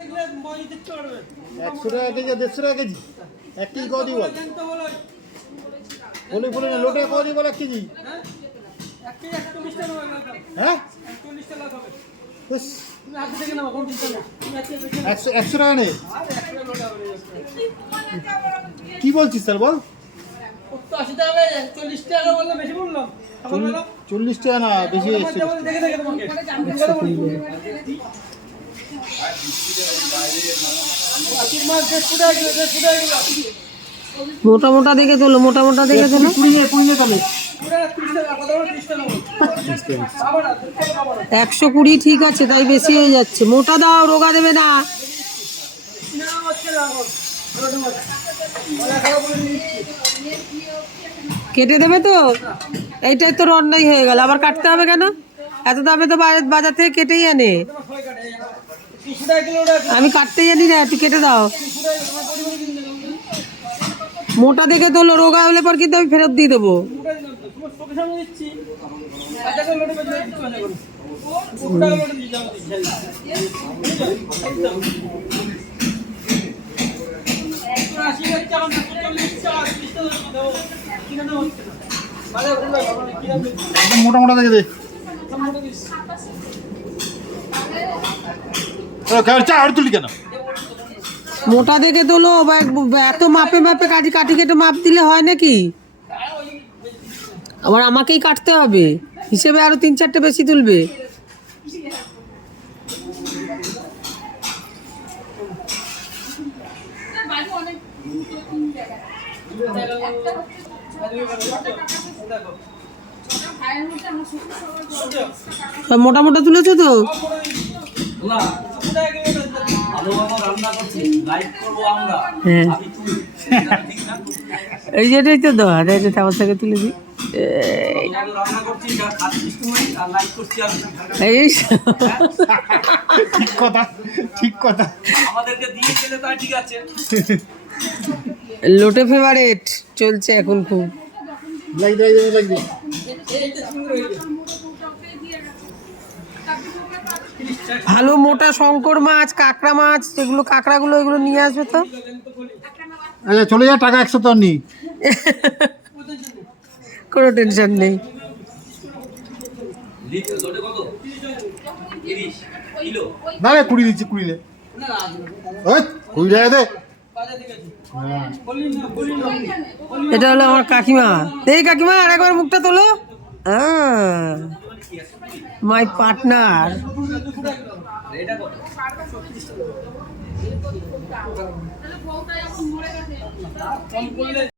100 টাকা কেজি 150 টাকা KG 1 KG কত দিব বলি বলি না লোটে কত দিব 1 কেজি হ্যাঁ 100 টাকা নেই কি বলছিস স্যার বল 40 টাকা না বেশি মোটা মোটা দেখে তোলো, মোটা মোটা দেখে তোলো। 120 ঠিক আছে, তাই বেশি হয়ে যাচ্ছে। মোটা দাও, রোগা দেবে না। কেটে দেবে তো? এইটাই তো অন্যায় হয়ে গেল, আবার কাটতে হবে কেন? এত দামে তো বাজার থেকে কেটেই আনে। আমি কাটতে জানি না, তুই কেটে দাও। মোটা দেখে তোলো, রোগা হলে পর কিন্তু আমি ফেরত দিয়ে দেবো। মোটা মোটা দেখে দে আর তুলি কেন? মোটা দেখে তোলো, এত মাপে মাপে কাটি কাটি কেটে মাপ দিলে হয় নাকি? আবার আমাকেই কাটতে হবে, হিসেবে আরো 3-4টে বেশি তুলবে। সব মোটা মোটা তুলেছো তো? এই যেটাই তো দেওয়া, আমার থেকে তুলে দিই। ঠিক কথা, ঠিক কথা। লোটে ফেভারিট চলছে এখন খুব। ভালো মোটা শঙ্কর মাছ, কাঁকড়া মাছ, যেগুলো কাঁকড়াগুলো এগুলো নিয়ে আসবে তো। আচ্ছা চলে যা, টাকা 100 তো নি, কোনো টেনশন নেই। না 20 দিচ্ছি, 20 নে, 20 টাকা দে। এটা হলো আমার কাকিমা। এই কাকিমা, আরেকবার মুখটা তোলো। My partner.